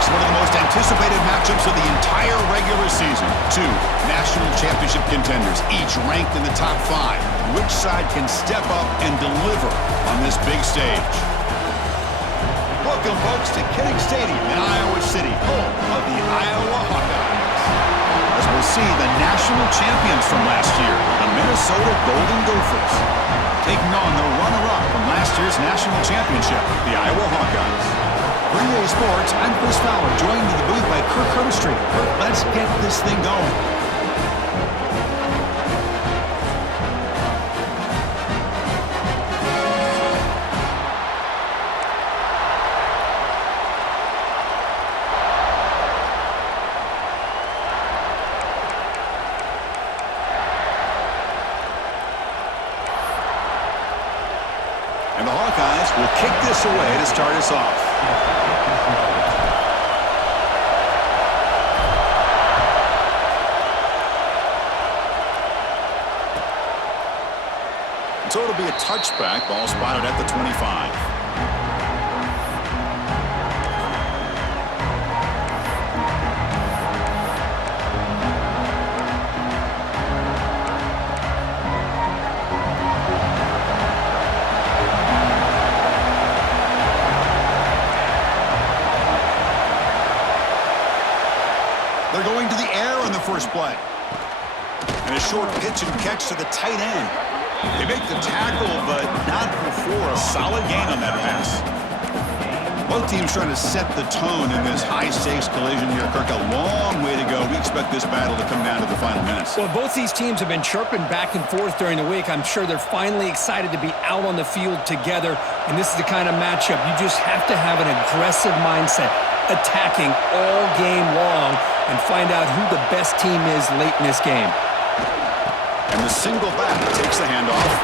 Folks, one of the most anticipated matchups of the entire regular season. Two national championship contenders, each ranked in the top 5. Which side can step up and deliver on this big stage? Welcome, folks, to Kinnick Stadium in Iowa City, home of the Iowa Hawkeyes. As we'll see, the national champions from last year, the Minnesota Golden Gophers, taking on the runner-up from last year's national championship, the Iowa Hawkeyes. For EA Sports, I'm Chris Fowler, joined in the booth by Kirk Herbstreit. Kirk, let's get this thing going. And the Hawkeyes will kick this away to start us off. So it'll be a touchback. Ball spotted at the 25. They're going to the air on the first play. And a short pitch and catch to the tight end. They make the tackle, but not before a solid gain on that pass. Both teams trying to set the tone in this high-stakes collision here. Kirk, a long way to go. We expect this battle to come down to the final minutes. Well, both these teams have been chirping back and forth during the week. I'm sure they're finally excited to be out on the field together. And this is the kind of matchup you just have to have an aggressive mindset, attacking all game long, and find out who the best team is late in this game. And the single back takes the handoff.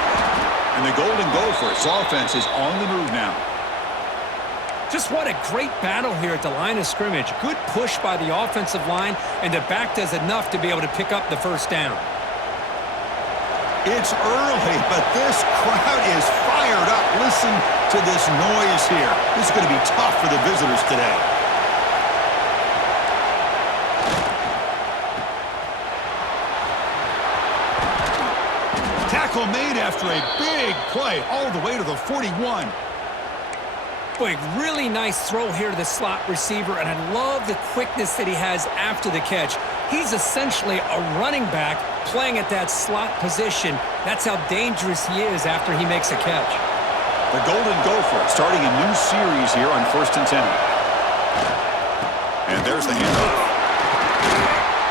And the Golden Gophers offense is on the move now. Just what a great battle here at the line of scrimmage. Good push by the offensive line, and the back does enough to be able to pick up the first down. It's early, but this crowd is fired up. Listen to this noise here. This is going to be tough for the visitors today. Tackle made after a big play all the way to the 41. Boy, really nice throw here to the slot receiver, and I love the quickness that he has after the catch. He's essentially a running back playing at that slot position. That's how dangerous he is after he makes a catch. The Golden Gophers starting a new series here on 1st and 10. And there's the handoff.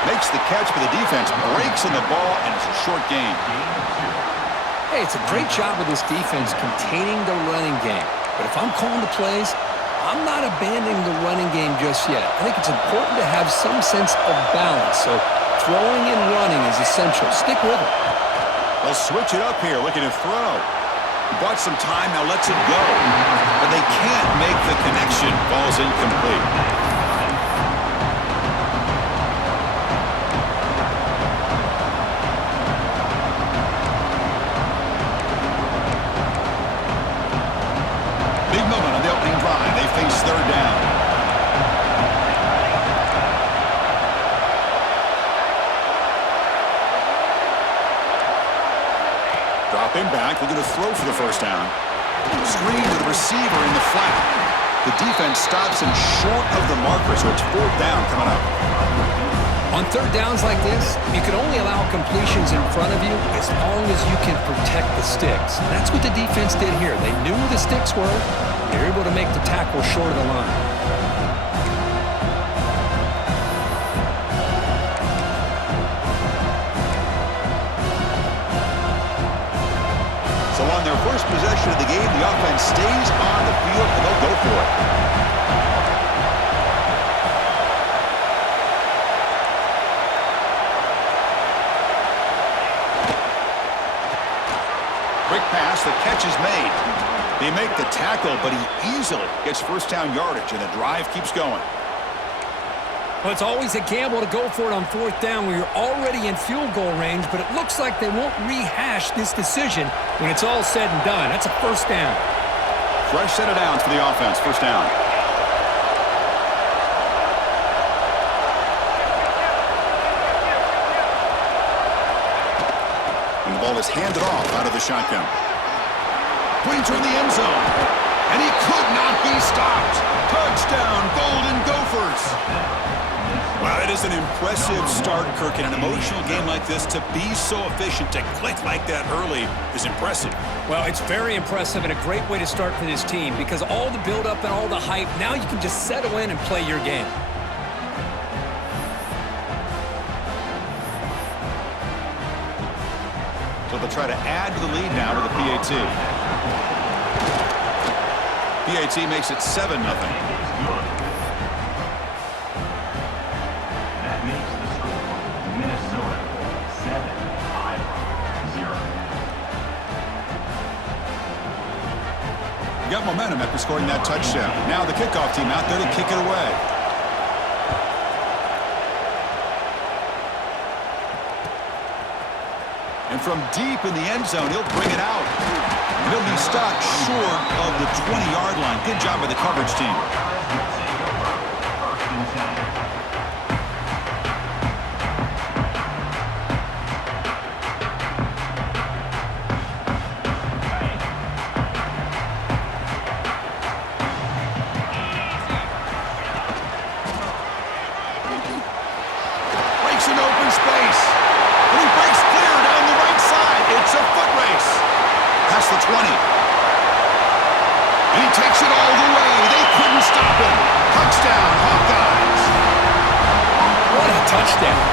Makes the catch for the defense, breaks in the ball, and it's a short gain. Hey, it's a great job of this defense containing the running game. But if I'm calling the plays, I'm not abandoning the running game just yet. I think it's important to have some sense of balance. So throwing and running is essential. Stick with it. They'll switch it up here, looking to throw. He bought some time, now lets it go. But they can't make the connection. Ball's incomplete. Third down. Drop him back. They're going to throw for the first down. Screen to the receiver in the flat. The defense stops him short of the marker, so it's 4th down coming up. On third downs like this, you can only allow completions in front of you as long as you can protect the sticks. And that's what the defense did here. They knew where the sticks were. They were able to make the tackle short of the line. So on their first possession of the game, the offense stays on the field, and they'll go for it. Quick pass, the catch is made. They make the tackle, but he easily gets first down yardage, and the drive keeps going. Well, it's always a gamble to go for it on 4th down where you're already in field goal range, but it looks like they won't rehash this decision when it's all said and done. That's a first down. Fresh set of downs for the offense. First down. just hand it off out of the shotgun. Putting toward the end zone. And he could not be stopped. Touchdown, Golden Gophers. Wow, that is an impressive start, Kirk. In an emotional game like this, to be so efficient, to click like that early is impressive. Well, it's very impressive and a great way to start for this team because all the build-up and all the hype, now you can just settle in and play your game. So they'll try to add to the lead now with a PAT. PAT makes it 7-0. Got momentum after scoring that touchdown. Now the kickoff team out there to kick it away. And from deep in the end zone, he'll bring it out. And he'll be stopped short of the 20-yard line. Good job by the coverage team.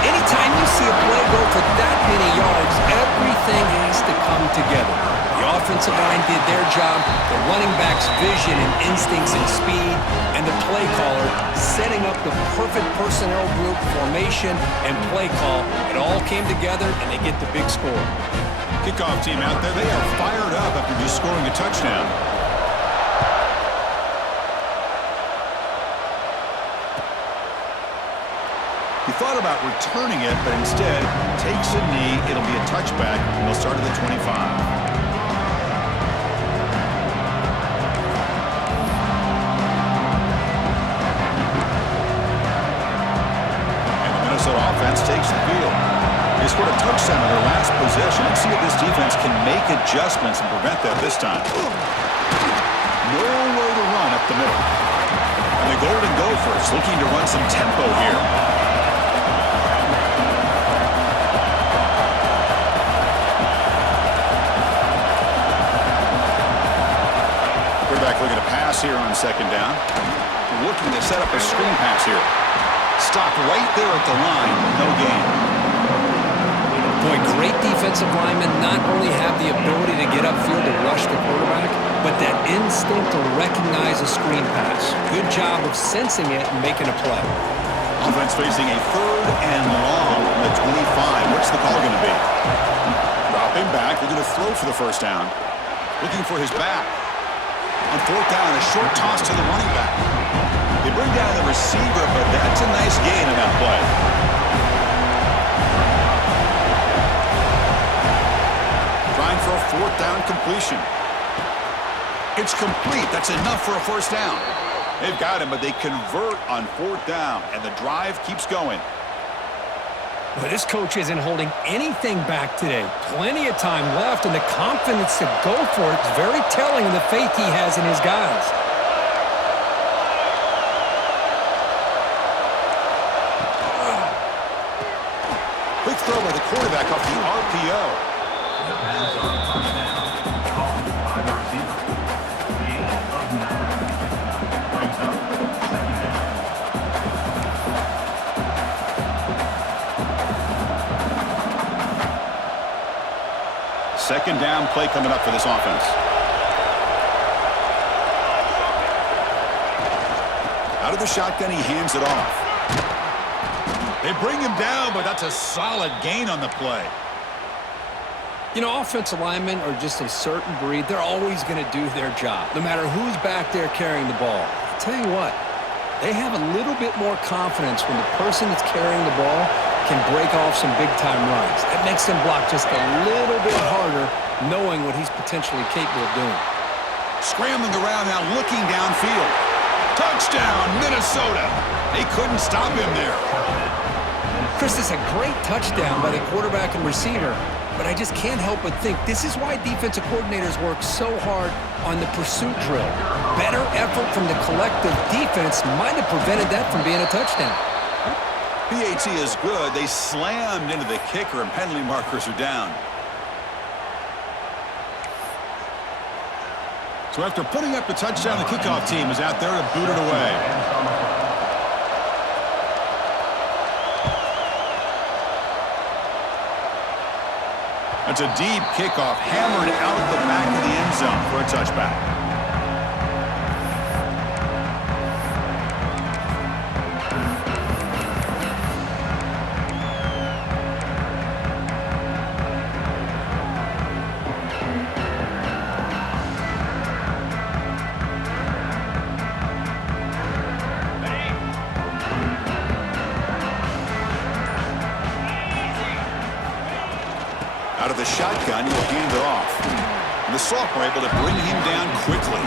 Anytime you see a play go for that many yards, everything has to come together. The offensive line did their job, the running back's vision and instincts and speed, and the play caller setting up the perfect personnel group, formation, and play call. It all came together, and they get the big score. Kickoff team out there, they are fired up after just scoring a touchdown. He thought about returning it, but instead takes a knee. It'll be a touchback, and they'll start at the 25. And the Minnesota offense takes the field. They scored a touchdown on their last possession. Let's see if this defense can make adjustments and prevent that this time. Nowhere to run up the middle. And the Golden Gophers looking to run some tempo here. Looking to pass here on second down. Looking to set up a screen pass here. Stopped right there at the line. No gain. Boy, great defensive linemen not only have the ability to get upfield and rush the quarterback, but that instinct to recognize a screen pass. Good job of sensing it and making a play. Offense facing a 3rd and long from the 25. What's the call going to be? Dropping back. Looking to throw for the first down. Looking for his back. On 4th down, a short toss to the running back. They bring down the receiver, but that's a nice gain on that play. Trying for a 4th down completion. It's complete. That's enough for a first down. They've got him, but they convert on 4th down, and the drive keeps going. Well, this coach isn't holding anything back today. Plenty of time left, and the confidence to go for it is very telling of the faith he has in his guys. Quick throw by the quarterback off the RPO. Second down play coming up for this offense. Out of the shotgun, he hands it off. They bring him down, but that's a solid gain on the play. You know, offensive linemen are just a certain breed. They're always going to do their job, no matter who's back there carrying the ball. I'll tell you what, they have a little bit more confidence when the person that's carrying the ball can break off some big-time runs. That makes them block just a little bit harder, knowing what he's potentially capable of doing. Scrambling around now, looking downfield. Touchdown, Minnesota. They couldn't stop him there. Chris, this is a great touchdown by the quarterback and receiver, but I just can't help but think this is why defensive coordinators work so hard on the pursuit drill. Better effort from the collective defense might have prevented that from being a touchdown. PAT is good. They slammed into the kicker, and penalty markers are down. So after putting up the touchdown, the kickoff team is out there to boot it away. That's a deep kickoff, hammered out the back of the end zone for a touchback. Out of the shotgun, he'll hand it off. And the sophomore able to bring him down quickly.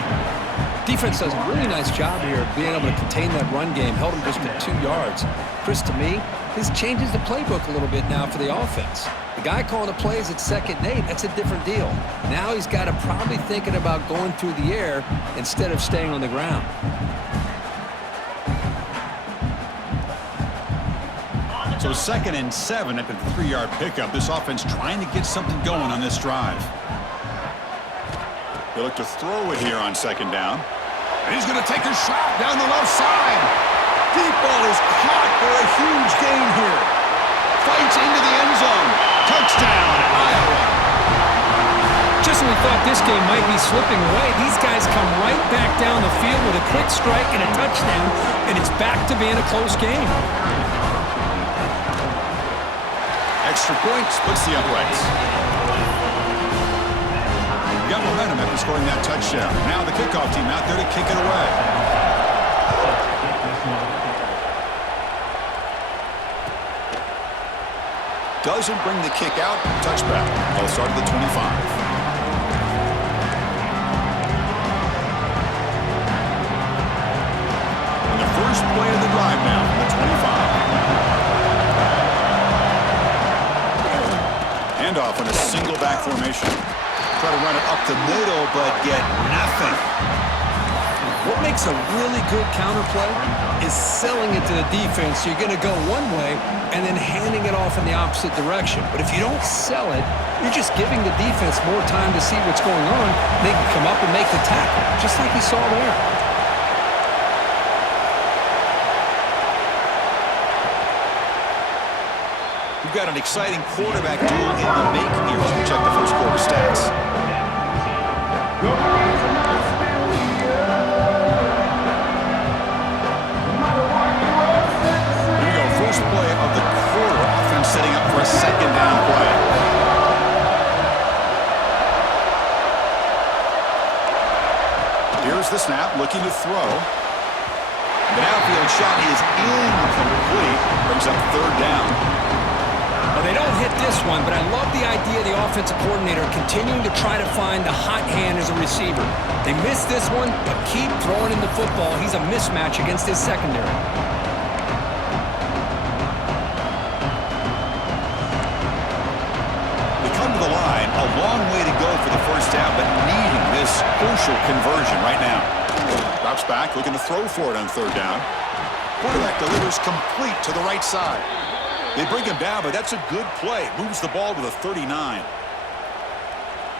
Defense does a really nice job here of being able to contain that run game. Held him just at 2 yards. Chris, to me, this changes the playbook a little bit now for the offense. The guy calling the plays at 2nd and 8, that's a different deal. Now he's got to probably thinking about going through the air instead of staying on the ground. So 2nd and 7 after the 3-yard pickup. This offense trying to get something going on this drive. They look to throw it here on 2nd down. And he's going to take a shot down the left side. Deep ball is caught for a huge gain here. Fights into the end zone. Touchdown, Iowa. Just when we thought this game might be slipping away, these guys come right back down the field with a quick strike and a touchdown, and it's back to being a close game. Extra point splits the uprights. Got momentum after scoring that touchdown. Now the kickoff team out there to kick it away. Doesn't bring the kick out. Touchback. Ball start at the 25. And the first play of the drive now from the 25. Handoff in a single back formation. Try to run it up the middle, but get nothing. What makes a really good counterplay is selling it to the defense. You're going to go one way and then handing it off in the opposite direction. But if you don't sell it, you're just giving the defense more time to see what's going on. They can come up and make the tackle, just like you saw there. We've got an exciting quarterback duel in the making here as we check the first quarter stats. Here we go, first play of the quarter. Offense setting up for a 2nd down play. Here's the snap, looking to throw. The downfield shot is incomplete. Brings up 3rd down. Well, they don't hit this one, but I love the idea of the offensive coordinator continuing to try to find the hot hand as a receiver. They missed this one, but keep throwing him the football. He's a mismatch against his secondary. They come to the line, a long way to go for the first down, but needing this crucial conversion right now. Drops back, looking to throw for it on 3rd down. Quarterback delivers complete to the right side. They bring him down, but that's a good play. Moves the ball to the 39.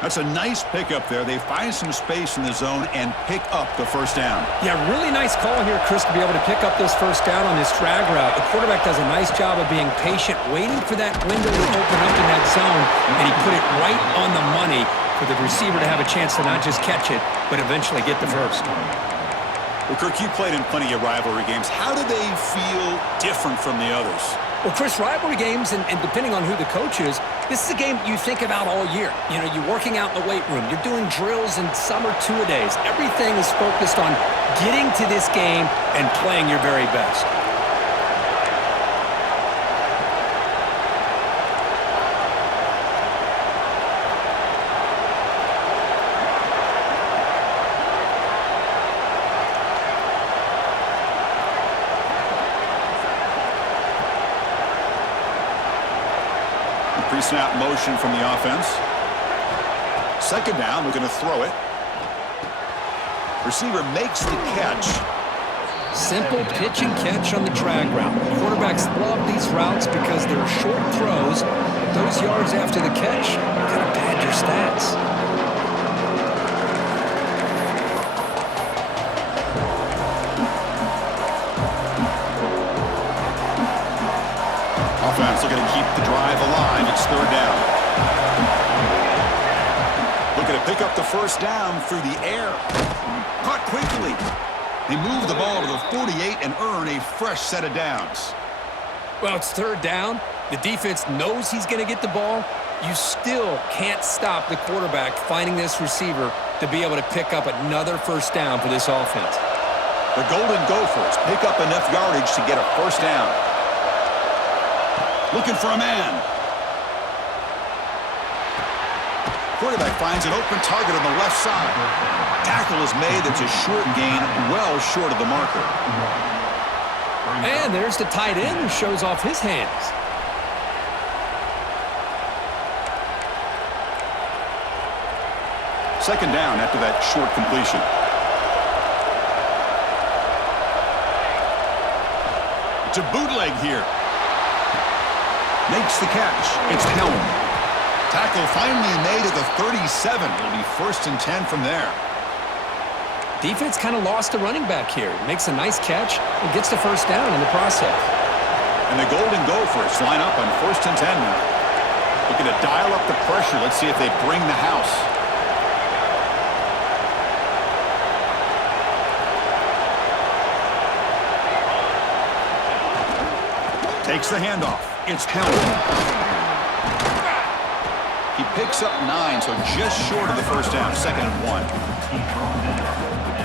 That's a nice pickup there. They find some space in the zone and pick up the first down. Yeah, really nice call here, Chris, to be able to pick up this first down on this drag route. The quarterback does a nice job of being patient, waiting for that window to open up in that zone, and he put it right on the money for the receiver to have a chance to not just catch it, but eventually get the first. Well, Kirk, you played in plenty of rivalry games. How do they feel different from the others? Well, Chris, rivalry games, and depending on who the coach is, this is a game you think about all year. You know, you're working out in the weight room. You're doing drills and summer two-a-days. Everything is focused on getting to this game and playing your very best. Pre-snap motion from the offense. Second down, we're going to throw it. Receiver makes the catch. Simple pitch and catch on the drag route. Quarterbacks love these routes because they're short throws, but those yards after the catch kind of pad your stats. Offense looking to keep the drive alive. It's third down. Looking to pick up the first down through the air. Caught quickly. They move the ball to the 48 and earn a fresh set of downs. Well, it's third down. The defense knows he's going to get the ball. You still can't stop the quarterback finding this receiver to be able to pick up another first down for this offense. The Golden Gophers pick up enough yardage to get a first down. Looking for a man. Quarterback finds an open target on the left side. Tackle is made. That's a short gain, well short of the marker. And there's the tight end who shows off his hands. Second down after that short completion. To bootleg here. Makes the catch. It's Helm. Tackle finally made at the 37. It'll be first and 10 from there. Defense kind of lost the running back here. Makes a nice catch and gets the first down in the process. And the Golden Gophers line up on first and 10 now. Looking to dial up the pressure. Let's see if they bring the house. Takes the handoff. It's Helm. He picks up 9, so just short of the first down. Second and 1.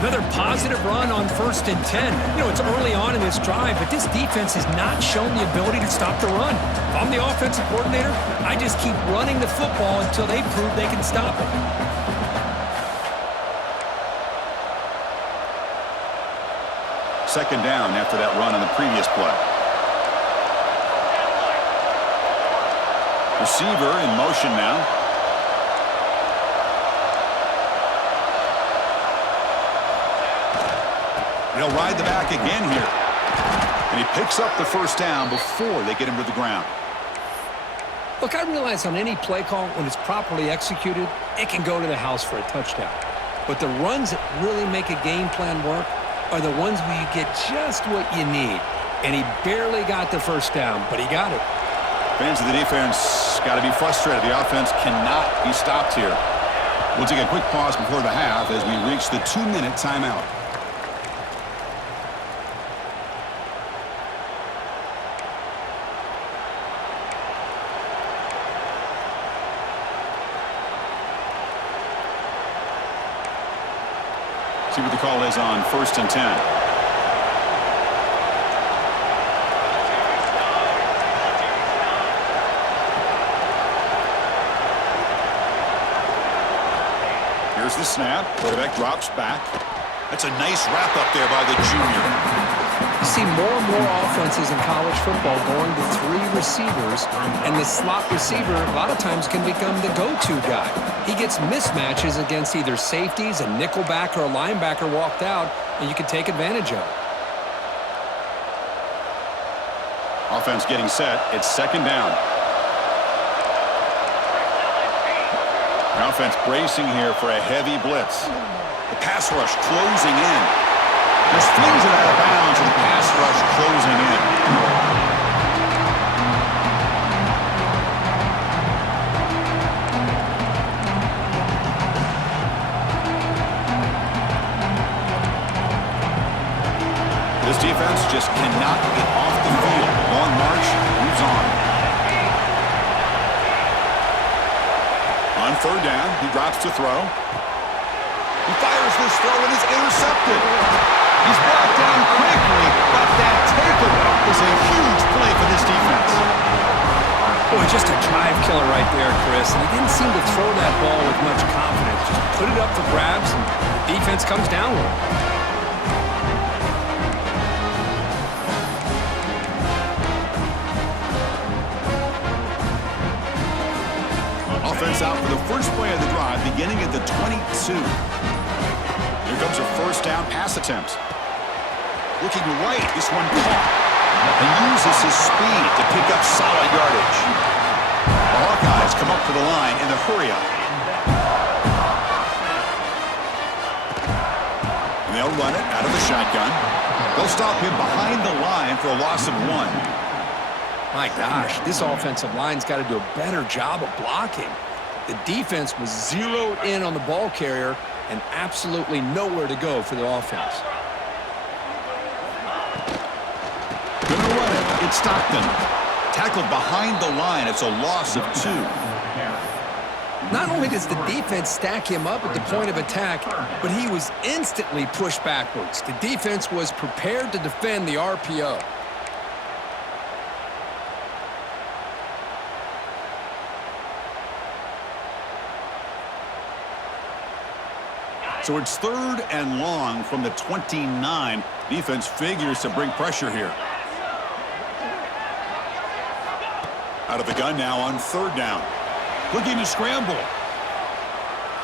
Another positive run on first and 10. You know, it's early on in this drive, but this defense has not shown the ability to stop the run. If I'm the offensive coordinator, I just keep running the football until they prove they can stop it. Second down after that run on the previous play. Receiver in motion now. They'll ride the back again here. And he picks up the first down before they get him to the ground. Look, I realize on any play call, when it's properly executed, it can go to the house for a touchdown. But the runs that really make a game plan work are the ones where you get just what you need. And he barely got the first down, but he got it. Fans of the defense got to be frustrated. The offense cannot be stopped here. We'll take a quick pause before the half as we reach the 2-minute timeout. See what the call is on first and 10. Here's the snap. Quarterback drops back. That's a nice wrap up there by the junior. You see more and more offenses in college football going to 3 receivers, and the slot receiver a lot of times can become the go-to guy. He gets mismatches against either safeties, a nickelback, or a linebacker walked out, and you can take advantage of it. Offense getting set. It's second down. The offense bracing here for a heavy blitz. The pass rush closing in. Just flings it out of bounds, and the pass rush closing in. This defense just cannot get off the field. Long march moves on. On third down, he drops to throw. He fires this throw and is intercepted. He's brought down quickly, but that takeaway is a huge play for this defense. Boy, just a drive killer right there, Chris. And he didn't seem to throw that ball with much confidence. Just put it up for grabs, and the defense comes down with it. this out for the first play of the drive, beginning at the 22. Here comes a first down pass attempt. Looking right, this one caught. And uses his speed to pick up solid yardage. The Hawkeyes come up to the line in the hurry-up. And they'll run it out of the shotgun. They'll stop him behind the line for a loss of 1. My gosh, this offensive line's got to do a better job of blocking. The defense was zeroed in on the ball carrier and absolutely nowhere to go for the offense. Gonna run it. It's Stockton. Tackled behind the line. It's a loss of 2. Not only does the defense stack him up at the point of attack, but he was instantly pushed backwards. The defense was prepared to defend the RPO. So it's 3rd and long from the 29. Defense figures to bring pressure here. Out of the gun now on 3rd down. Looking to scramble.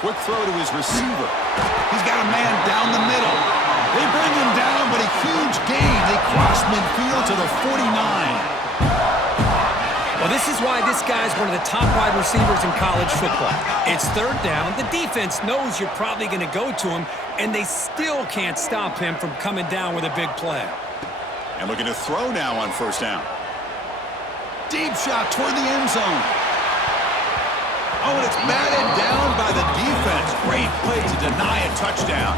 Quick throw to his receiver. He's got a man down the middle. They bring him down, but a huge gain. They cross midfield to the 49. Well, this is why this guy's one of the top wide receivers in college football. It's 3rd down. The defense knows you're probably going to go to him, and they still can't stop him from coming down with a big play. And looking to throw now on 1st down. Deep shot toward the end zone. Oh, and it's batted down by the defense. Great play to deny a touchdown.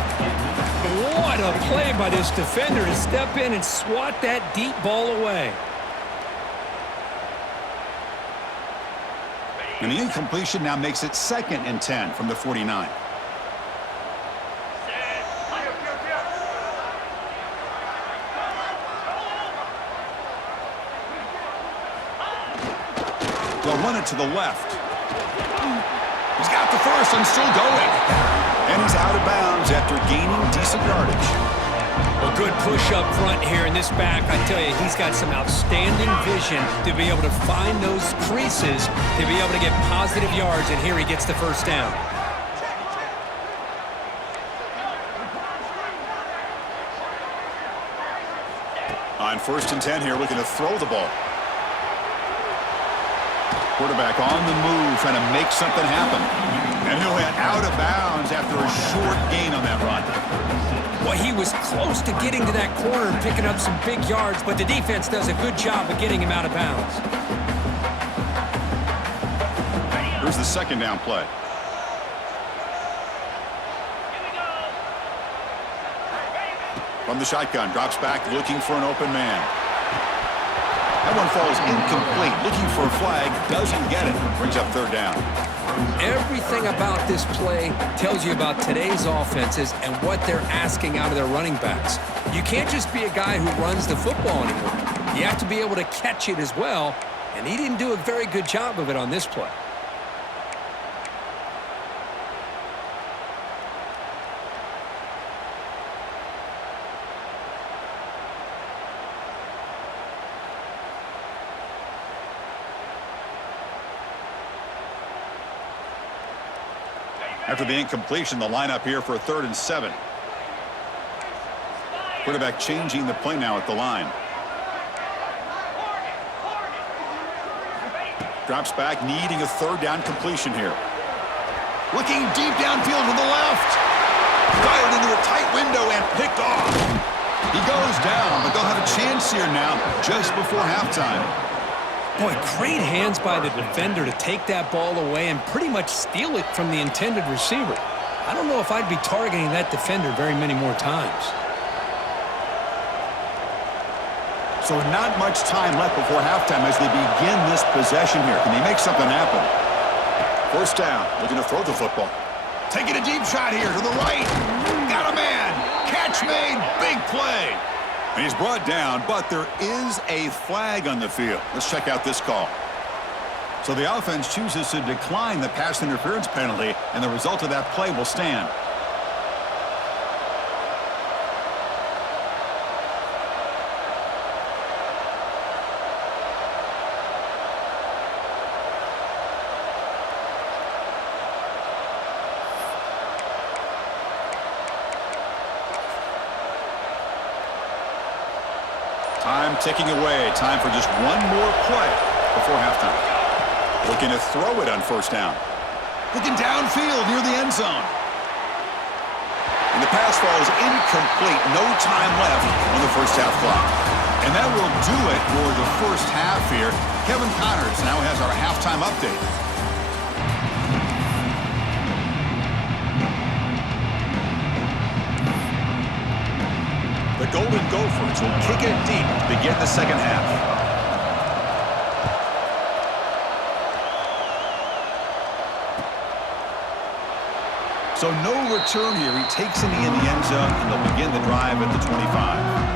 What a play by this defender to step in and swat that deep ball away. And the incompletion now makes it 2nd and 10 from the 49. They'll run it to the left. He's got the first and still going. And he's out of bounds after gaining decent yardage. A good push up front here in this back. I tell you, he's got some outstanding vision to be able to find those creases, to be able to get positive yards, and here he gets the first down. On 1st and 10 here, looking to throw the ball. Quarterback on the move, trying to make something happen. And he'll head out of bounds after a short gain on that run. Well, he was close to getting to that corner and picking up some big yards, but the defense does a good job of getting him out of bounds. Here's the 2nd down play. From the shotgun, drops back, looking for an open man. That one falls incomplete. Looking for a flag, doesn't get it. Brings up 3rd down. Everything about this play tells you about today's offenses and what they're asking out of their running backs. You can't just be a guy who runs the football anymore. You have to be able to catch it as well, and he didn't do a very good job of it on this play. After the incompletion, the lineup here for a 3rd and 7. Quarterback changing the play now at the line. Drops back, needing a 3rd down completion here. Looking deep downfield to the left. Fired into a tight window and picked off. He goes down, but they'll have a chance here now just before halftime. Boy, great hands by the defender to take that ball away and pretty much steal it from the intended receiver. I don't know if I'd be targeting that defender very many more times. So not much time left before halftime as they begin this possession here. Can they make something happen? 1st down, looking to throw the football. Taking a deep shot here to the right. Got a man. Catch made. Big play. And he's brought down, but there is a flag on the field. Let's check out this call. So the offense chooses to decline the pass interference penalty, and the result of that play will stand. Time ticking away. Time for just one more play before halftime. Looking to throw it on first down. Looking downfield near the end zone. And the pass falls incomplete. No time left on the first half clock. And that will do it for the first half here. Kevin Connors now has our halftime update. The Golden Gophers will kick it deep to begin the second half. So no return here. He takes it in the end zone, and they'll begin the drive at the 25.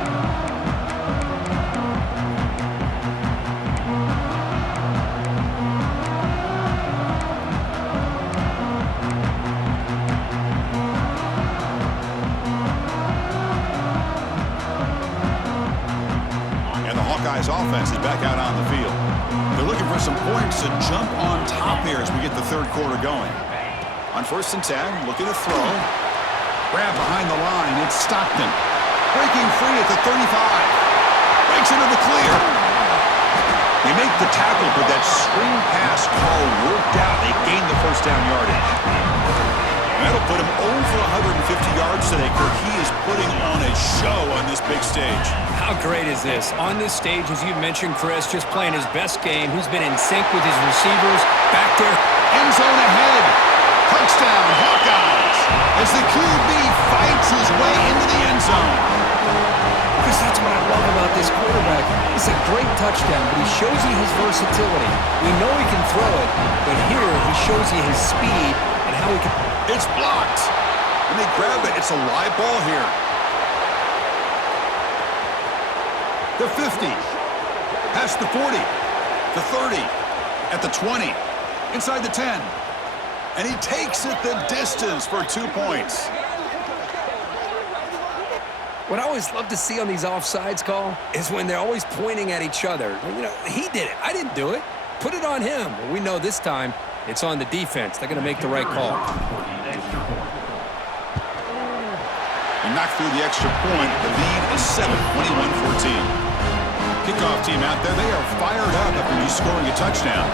Hawkeyes offense is back out on the field. They're looking for some points to jump on top here as we get the third quarter going. On first and 10, looking to throw. Grab behind the line. It's Stockton. Breaking free at the 35. Breaks into the clear. They make the tackle, but that screen pass call worked out. They gained the first down yardage. And that'll put him over 150 yards today, Kirk. He is putting on a show on this big stage. How great is this? On this stage, as you mentioned, Chris, just playing his best game. He's been in sync with his receivers. Back there. End zone ahead. Touchdown, Hawkeyes. As the QB fights his way into the end zone. Chris, that's what I love about this quarterback. It's a great touchdown, but he shows you his versatility. We know he can throw it, but here he shows you his speed and how he can... It's blocked. And they grab it. It's a live ball here. The 50. Past the 40. The 30. At the 20. Inside the 10. And he takes it the distance for 2 points. What I always love to see on these offsides call is when they're always pointing at each other. You know, he did it. I didn't do it. Put it on him. Well, we know this time it's on the defense. They're going to make the right call. And knocked through the extra point. The lead is 7, 21-14. Kickoff team out there. They are fired up after just scoring a touchdown.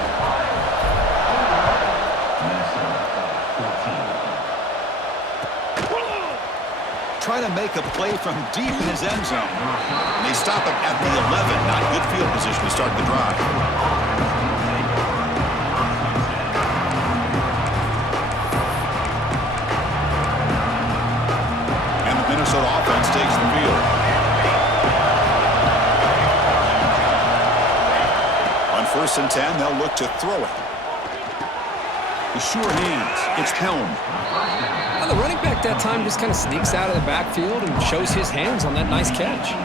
Try to make a play from deep in his end zone. And they stop him at the 11. Not good field position to start the drive. And the Minnesota offense takes the field. On first and 10, they'll look to throw it. The sure hands. It's Helm. Well, the running back that time just kind of sneaks out of the backfield and shows his hands on that nice catch.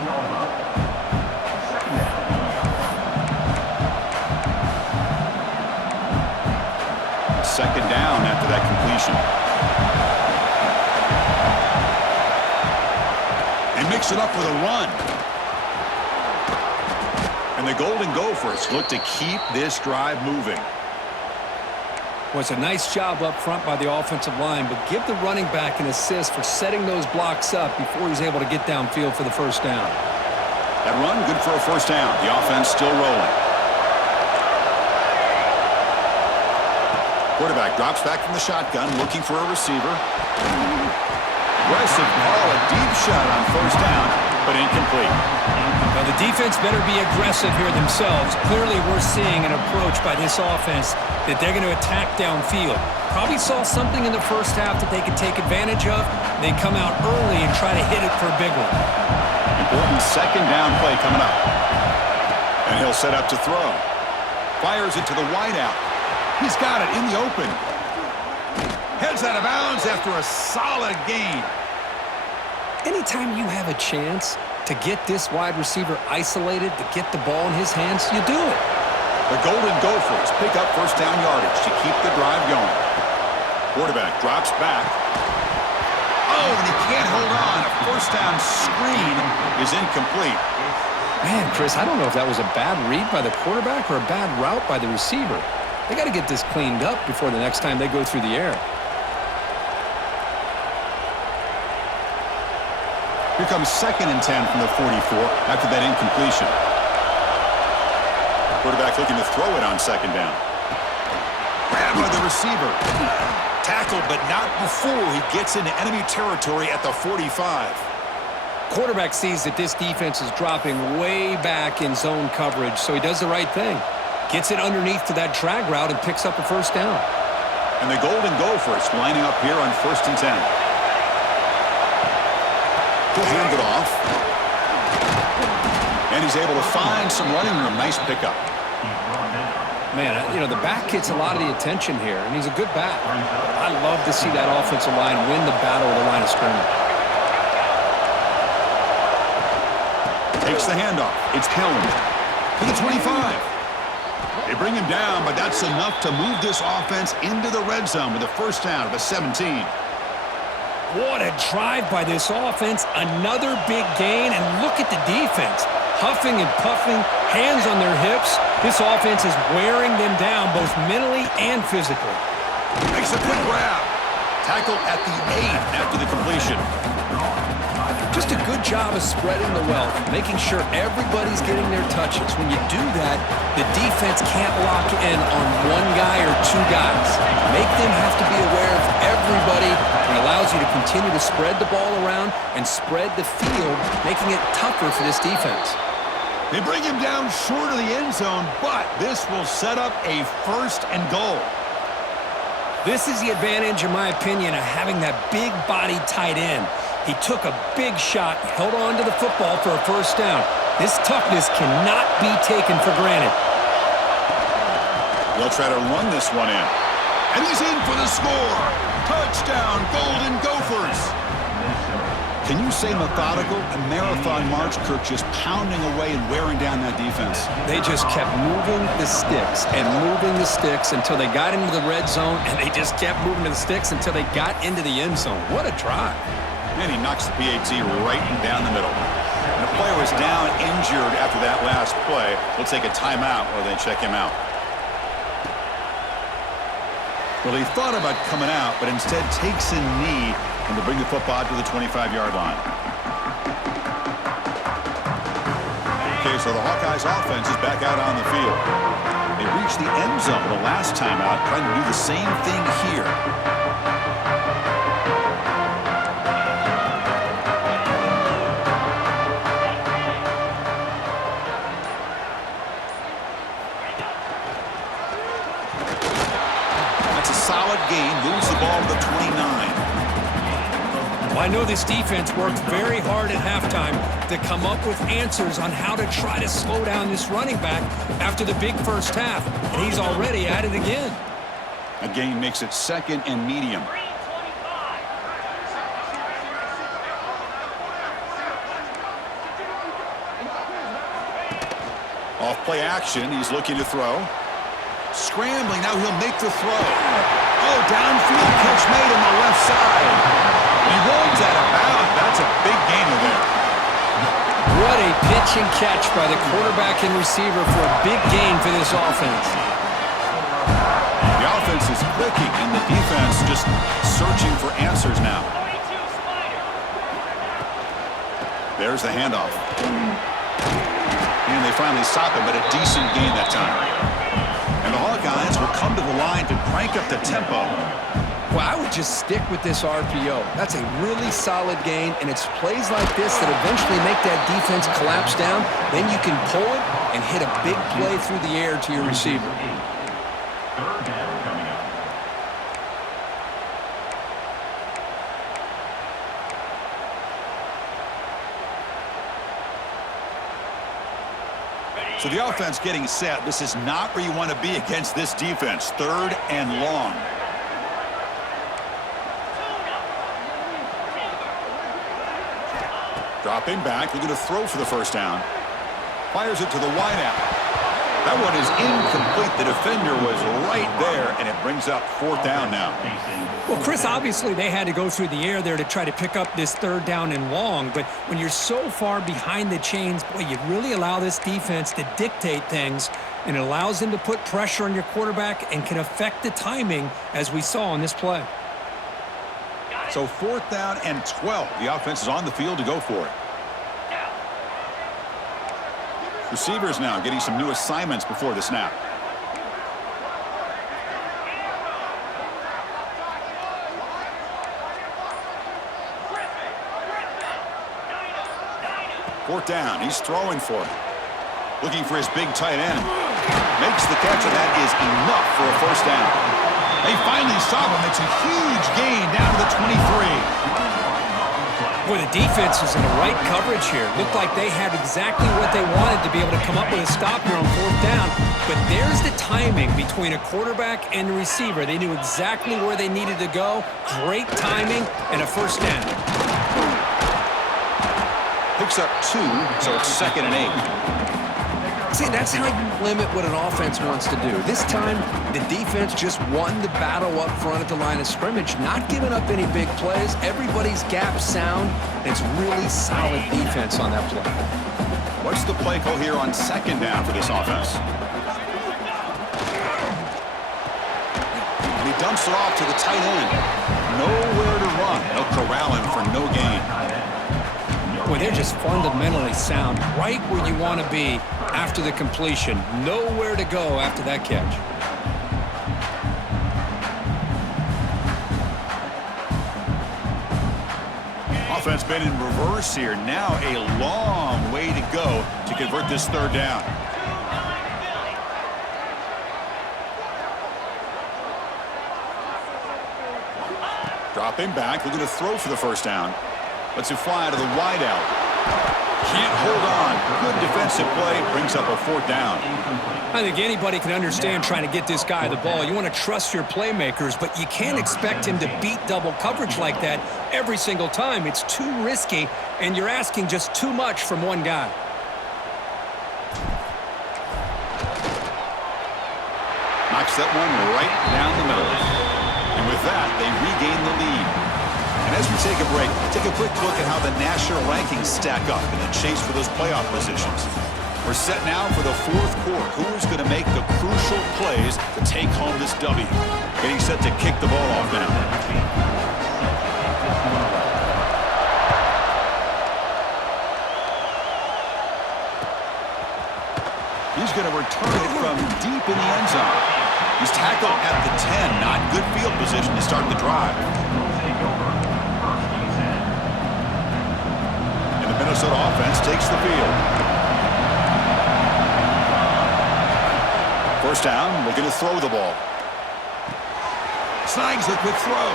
Second down after that completion. They mix it up with a run. And the Golden Gophers look to keep this drive moving. Well, it's a nice job up front by the offensive line, but give the running back an assist for setting those blocks up before he's able to get downfield for the first down. That run, good for a first down. The offense still rolling. Quarterback drops back from the shotgun, looking for a receiver. Aggressive ball, a deep shot on first down, but incomplete. Now, the defense better be aggressive here themselves. Clearly, we're seeing an approach by this offense that they're going to attack downfield. Probably saw something in the first half that they could take advantage of. They come out early and try to hit it for a big one. Important second down play coming up. And he'll set up to throw. Fires it to the wideout. He's got it in the open. Heads out of bounds after a solid gain. Anytime you have a chance to get this wide receiver isolated, to get the ball in his hands, you do it. The Golden Gophers pick up first down yardage to keep the drive going. Quarterback drops back. Oh, and he can't hold on. A first down screen is incomplete. Man, Chris, I don't know if that was a bad read by the quarterback or a bad route by the receiver. They got to get this cleaned up before the next time they go through the air. Here comes 2nd and 10 from the 44 after that incompletion. Quarterback looking to throw it on 2nd down. Grabbed by the receiver. Tackled, but not before he gets into enemy territory at the 45. Quarterback sees that this defense is dropping way back in zone coverage, so he does the right thing. Gets it underneath to that drag route and picks up a 1st down. And the Golden Gophers lining up here on 1st and 10. He'll hand it off. And he's able to find some running room. Nice pickup. Man, the back gets a lot of the attention here, and he's a good back. I love to see that offensive line win the battle of the line of scrimmage. Takes the handoff. It's Helm to the 25. They bring him down, but that's enough to move this offense into the red zone with a 1st down at the 17. What a drive by this offense. Another big gain, and look at the defense. Huffing and puffing, hands on their hips. This offense is wearing them down both mentally and physically. Makes a quick grab. Tackle at the 8 after the completion. Just a good job of spreading the wealth, making sure everybody's getting their touches. When you do that, the defense can't lock in on one guy or 2 guys. Make them have to be aware of everybody. It allows you to continue to spread the ball around and spread the field, making it tougher for this defense. They bring him down short of the end zone, but this will set up a 1st and goal. This is the advantage, in my opinion, of having that big body tight end. He took a big shot, held on to the football for a 1st down. This toughness cannot be taken for granted. They'll try to run this one in. And he's in for the score. Touchdown, Golden Gophers. Can you say methodical? A marathon march, Kirk, just pounding away and wearing down that defense. They just kept moving the sticks and moving the sticks until they got into the red zone, and they just kept moving the sticks until they got into the end zone. What a drive. And he knocks the PAT right down the middle. And the player was down injured after that last play. We'll take a timeout while they check him out. Well, he thought about coming out, but instead takes a knee and to bring the football to the 25-yard line. Okay, so the Hawkeyes offense is back out on the field. They reached the end zone the last time out, trying to do the same thing here. Solid gain, moves the ball to the 29. Well, I know this defense worked very hard at halftime to come up with answers on how to try to slow down this running back after the big 1st half, and he's already at it again. A gain makes it 2nd and medium. Off play action, he's looking to throw. Scrambling, now he'll make the throw. Oh, downfield catch made on the left side. He rolls out of bounds. That's a big gainer there. What a pitch and catch by the quarterback and receiver for a big gain for this offense. The offense is clicking, and the defense just searching for answers now. There's the handoff. And they finally stop him, but a decent gain that time. And the Hawkeyes will come to the line to crank up the tempo. Well, I would just stick with this RPO. That's a really solid gain, and it's plays like this that eventually make that defense collapse down. Then you can pull it and hit a big play through the air to your receiver. So the offense getting set. This is not where you want to be against this defense. 3rd and long. Dropping back, looking to throw for the 1st down. Fires it to the wideout. That one is incomplete. The defender was right there, and it brings up 4th down now. Well, Chris, obviously they had to go through the air there to try to pick up this 3rd down and long, but when you're so far behind the chains, boy, you really allow this defense to dictate things, and it allows them to put pressure on your quarterback and can affect the timing, as we saw on this play. So 4th down and 12. The offense is on the field to go for it. Receivers now getting some new assignments before the snap. Fourth down. He's throwing for it. Looking for his big tight end. Makes the catch, and that is enough for a first down. They finally saw him. It's a huge gain down to the 23. Boy, the defense is in the right coverage here. Looked like they had exactly what they wanted to be able to come up with a stop here on 4th down. But there's the timing between a quarterback and the receiver. They knew exactly where they needed to go. Great timing and a first down. Picks up 2, so it's 2nd and 8. See, that's how you limit what an offense wants to do. This time, the defense just won the battle up front at the line of scrimmage, not giving up any big plays. Everybody's gap sound. It's really solid defense on that play. What's the play call here on 2nd down for this offense? And he dumps it off to the tight end. Nowhere to run. They'll corral him for no gain. Well, they're just fundamentally sound, right where you want to be after the completion. Nowhere to go after that catch. Offense been in reverse here. Now a long way to go to convert this 3rd down. Dropping back, looking to throw for the first down. Lets it fly to the wideout. Can't hold on. Good defensive play. Brings up a 4th down. I think anybody can understand trying to get this guy the ball. You want to trust your playmakers, but you can't expect him to beat double coverage like that every single time. It's too risky, and you're asking just too much from one guy. Knocks that one right down the middle. And with that, they regain the lead. And as we take a break, take a quick look at how the national rankings stack up in the chase for those playoff positions. We're set now for the 4th quarter. Who is going to make the crucial plays to take home this W? Getting set to kick the ball off now. He's going to return it from deep in the end zone. He's tackled at the 10. Not good field position to start the drive. Minnesota offense takes the field. First down, looking to throw the ball. Snags the quick throw.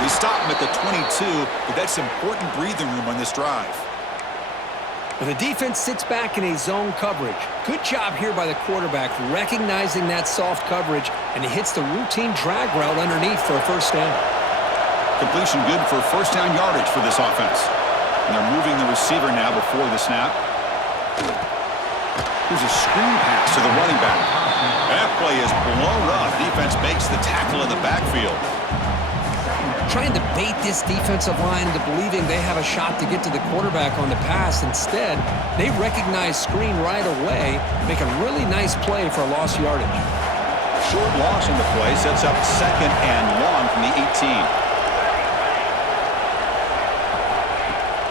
They stop him at the 22, but that's important breathing room on this drive. Well, the defense sits back in a zone coverage. Good job here by the quarterback recognizing that soft coverage, and he hits the routine drag route underneath for a first down. Completion good for first down yardage for this offense. And they're moving the receiver now before the snap. Here's a screen pass to the running back. That play is blown up. Defense makes the tackle in the backfield. Trying to bait this defensive line into believing they have a shot to get to the quarterback on the pass. Instead, they recognize screen right away, make a really nice play for a lost yardage. Short loss in the play sets up 2nd and long from the 18.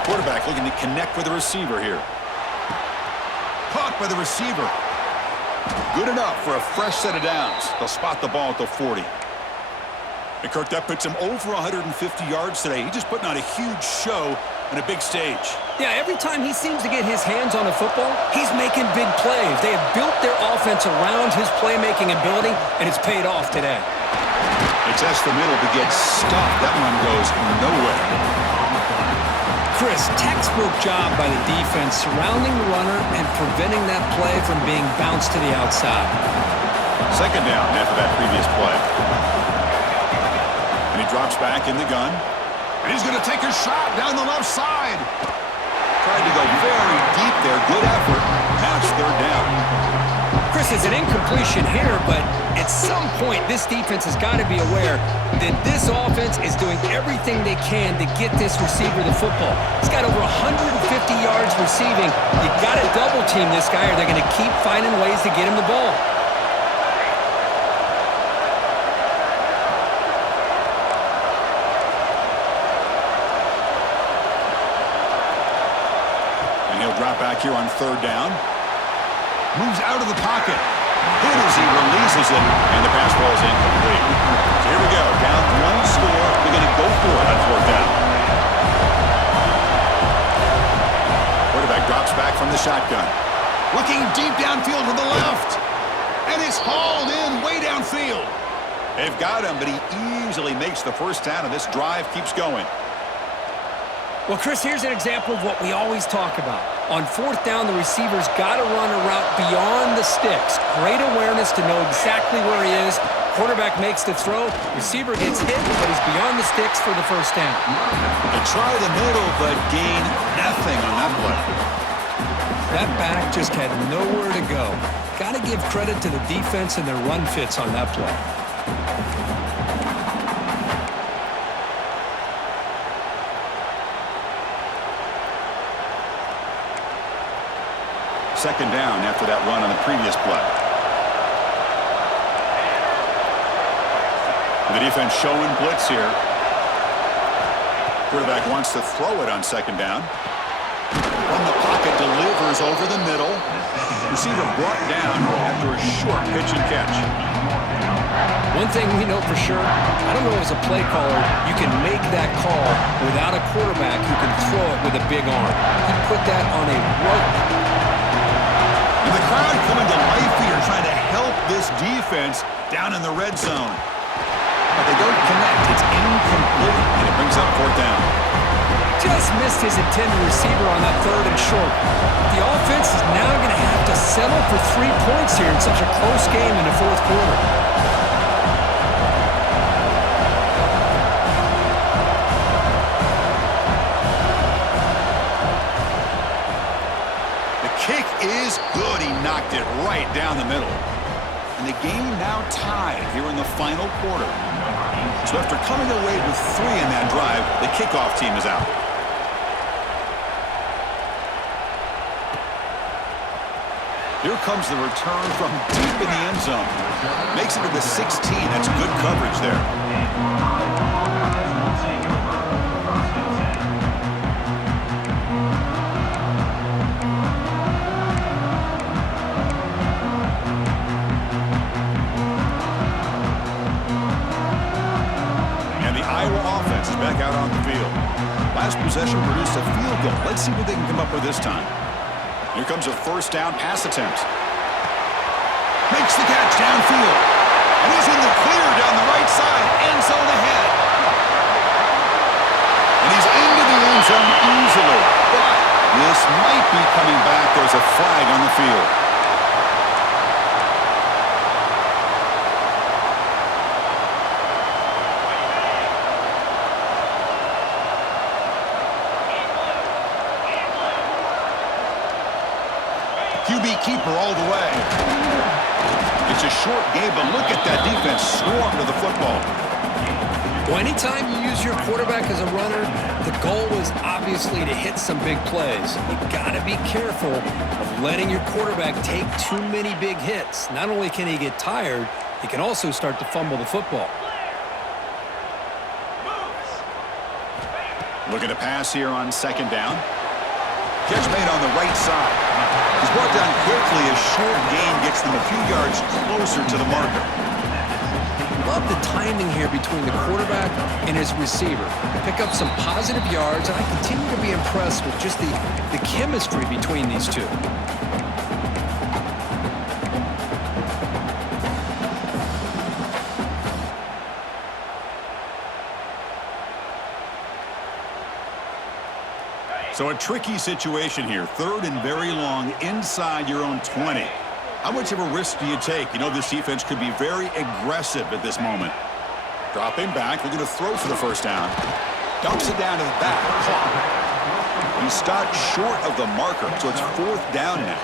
Quarterback looking to connect with the receiver here. Caught by the receiver. Good enough for a fresh set of downs. They'll spot the ball at the 40. And Kirk, that puts him over 150 yards today. He's just putting on a huge show on a big stage. Yeah, every time he seems to get his hands on the football, he's making big plays. They have built their offense around his playmaking ability, and it's paid off today. They test the middle to get stuffed. That one goes nowhere. Chris, textbook job by the defense surrounding the runner and preventing that play from being bounced to the outside. 2nd down after that previous play. And he drops back in the gun. And he's going to take a shot down the left side. Tried to go very deep there. Good effort. Now it's 3rd down. Chris, it's an incompletion here, but at some point, this defense has got to be aware that this offense is doing everything they can to get this receiver the football. He's got over 150 yards receiving. You got to double team this guy or they're going to keep finding ways to get him the ball. here on third down. Moves out of the pocket. Hit as he releases it, and the pass ball is incomplete. So here we go. Down one score. They're going to go for it on fourth down. Quarterback drops back from the shotgun. Looking deep downfield to the left. And it's hauled in way downfield. They've got him, but he easily makes the first down, and this drive keeps going. Well, Chris, here's an example of what we always talk about. On fourth down, the receiver's got to run a route beyond the sticks. Great awareness to know exactly where he is. Quarterback makes the throw. Receiver gets hit, but he's beyond the sticks for the first down. They try the middle, but gain nothing on that play. That back just had nowhere to go. Got to give credit to the defense and their run fits on that play. Second down after that run on the previous play. The defense showing blitz here. Quarterback wants to throw it on second down. From the pocket, delivers over the middle. Receiver brought down after a short pitch and catch. One thing we know for sure, I don't know as a play caller, you can make that call without a quarterback who can throw it with a big arm. He put that on a rope. And the crowd coming to life here, trying to help this defense down in the red zone. But they don't connect. It's incomplete, and it brings up fourth down. Just missed his intended receiver on that third and short. The offense is now going to have to settle for 3 points here in such a close game in the fourth quarter. Kick is good. He knocked it right down the middle. And the game now tied here in the final quarter. So after coming away with 3 in that drive, the kickoff team is out. Here comes the return from deep in the end zone. Makes it to the 16. That's good coverage there. Back out on the field. Last possession produced a field goal. Let's see what they can come up with this time. Here comes a first down pass attempt. Makes the catch downfield. And he's in the clear down the right side. End zone ahead. And he's into the end zone easily. But this might be coming back. There's a flag on the field. QB keeper all the way. It's a short game, but look at that defense swarm to the football. Well, anytime you use your quarterback as a runner, the goal is obviously to hit some big plays. You got to be careful of letting your quarterback take too many big hits. Not only can he get tired, he can also start to fumble the football. Looking to pass here on second down. Catch made on the right side. He's brought down quickly. A short gain gets them a few yards closer to the marker. Love the timing here between the quarterback and his receiver. Pick up some positive yards, and I continue to be impressed with just the chemistry between these two. So a tricky situation here. Third and very long inside your own 20. How much of a risk do you take? You know this defense could be very aggressive at this moment. Dropping back, looking to throw for the first down. Dumps it down to the back. Clock. He stopped short of the marker, so it's fourth down now.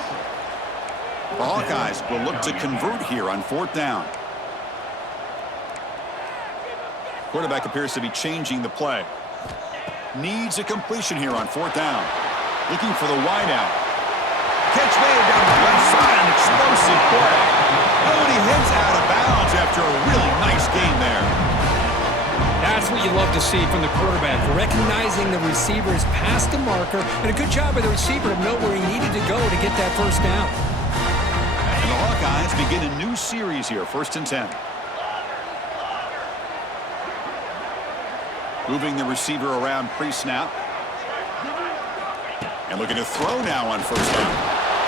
The Hawkeyes will look to convert here on fourth down. Quarterback appears to be changing the play. Needs a completion here on fourth down. Looking for the wideout. Catch made down the left side, an explosive play. Oh, and he heads out of bounds after a really nice game there. That's what you love to see from the quarterback, recognizing the receiver is past the marker, and a good job by the receiver to know where he needed to go to get that first down. And the Hawkeyes begin a new series here, 1st and 10. Moving the receiver around pre-snap. And looking to throw now on 1st down.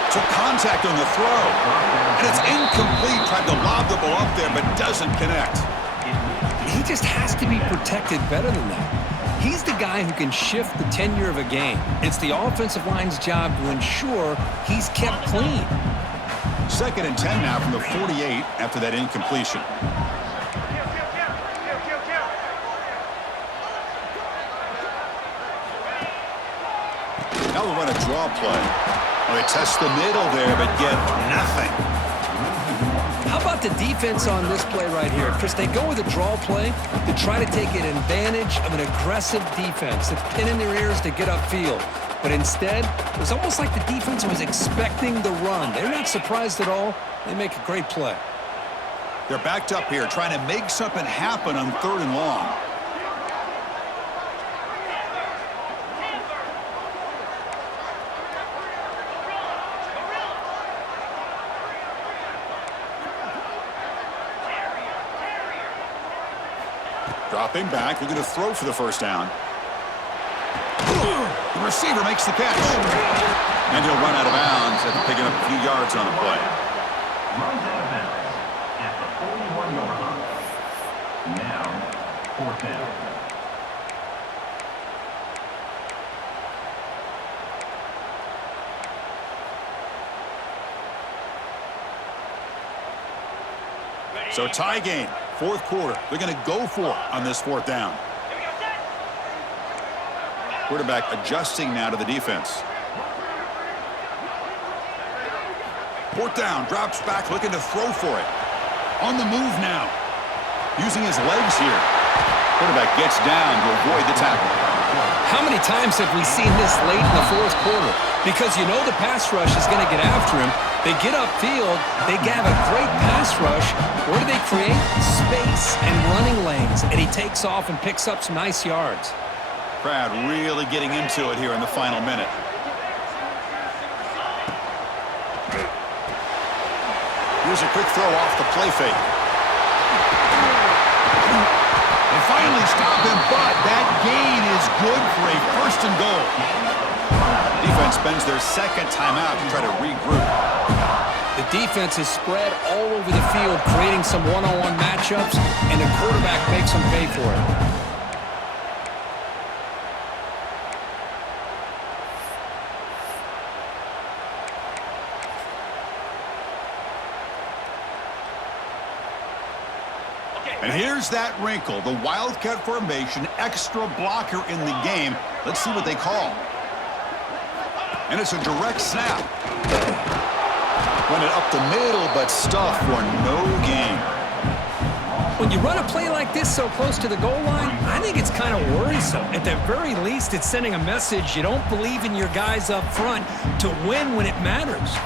Took contact on the throw. And it's incomplete. Tried to lob the ball up there, but doesn't connect. He just has to be protected better than that. He's the guy who can shift the tenure of a game. It's the offensive line's job to ensure he's kept clean. 2nd and 10 now from the 48 after that incompletion. Now we'll run a draw play. Well, they test the middle there, but get nothing. How about the defense on this play right here? Chris, they go with a draw play to try to take an advantage of an aggressive defense that's pinning their ears to get upfield. But instead, it was almost like the defense was expecting the run. They're not surprised at all. They make a great play. They're backed up here trying to make something happen on 3rd and long. Dropping back, looking to throw for the 1st down. The receiver makes the catch. And he'll run out of bounds after picking up a few yards on the play. Runs out of bounds at the 41-yard line. Now, 4th down. So tie game, 4th quarter. They're going to go for it on this 4th down. Quarterback adjusting now to the defense. 4th down, drops back, looking to throw for it. On the move now. Using his legs here. Quarterback gets down to avoid the tackle. How many times have we seen this late in the 4th quarter? Because you know the pass rush is going to get after him. They get upfield. They have a great pass rush. What do they create? Space and running lanes. And he takes off and picks up some nice yards. Crowd really getting into it here in the final minute. Here's a quick throw off the play fake. They finally stop him, but that gain is good for a 1st and goal. Defense spends their 2nd timeout to try to regroup. The defense is spread all over the field, creating some one-on-one matchups, and the quarterback makes them pay for it. And here's that wrinkle, the Wildcat formation, extra blocker in the game. Let's see what they call. And it's a direct snap. Run it up the middle, but stuff for no gain. When you run a play like this so close to the goal line, I think it's kind of worrisome. At the very least, it's sending a message you don't believe in your guys up front to win when it matters.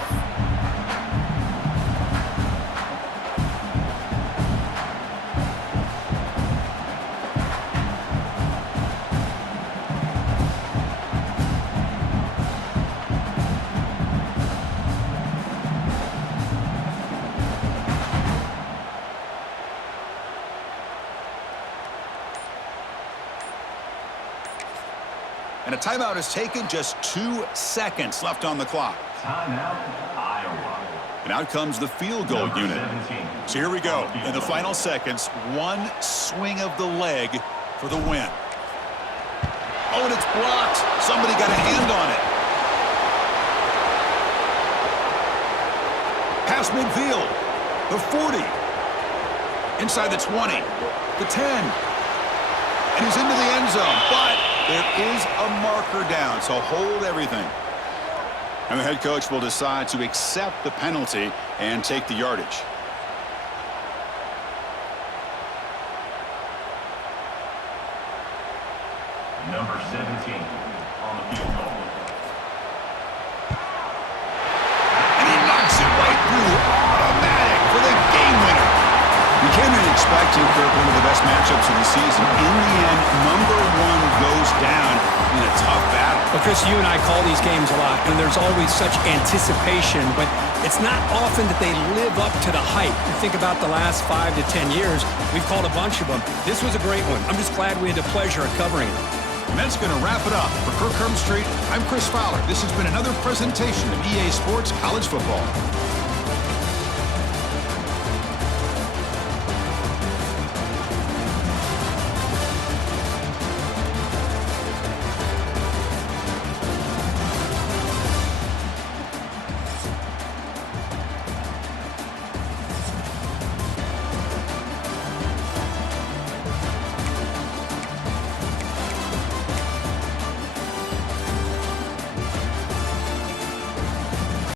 And a timeout is taken, just 2 seconds left on the clock. Timeout, Iowa. And out comes the field goal unit. 17. So here we go. In the final seconds, one swing of the leg for the win. Oh, and it's blocked. Somebody got a hand on it. Pass midfield. The 40. Inside the 20. The 10. And he's into the end zone. But there is a marker down, so hold everything. And the head coach will decide to accept the penalty and take the yardage. Number 17 on the field goal. And he knocks it right through. Automatic for the game winner. You came in expecting, Kirk, one of the best matchups of the season. In the end, number one goes down in a tough battle. Well, Chris, you and I call these games a lot, and there's always such anticipation, but it's not often that they live up to the hype. You think about the last 5 to 10 years, we've called a bunch of them. This was a great one. I'm just glad we had the pleasure of covering it. And that's going to wrap it up. For Kirk Herbstreit, I'm Chris Fowler. This has been another presentation of EA Sports College Football.